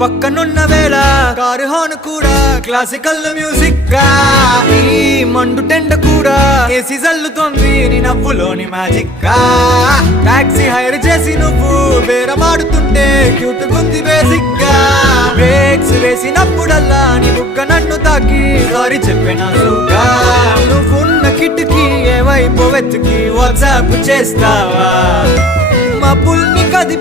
పక్కనున్న వేళ car horn కూడా క్లాసికల్ మ్యూజిక్ గా ఈ మండు టెండ కూడా ఏసీ జల్లుతోంది నీ నవ్వులోని మ్యాజిక్ గా టాక్సీ హైర్ చేసి నువ్వు బేరమాడుతుంటే క్యూట్ గుంది బేసిక్ గా బ్రేక్స్ వేసినప్పుడల్లా నీ బుగ్గ నన్ను తాకి సారీ చెప్పినానుగా నువ్వున్న కిటికీ ఏ వైపు వెతికి వాట్సాప్ చేస్తావా మా పుల్ని కది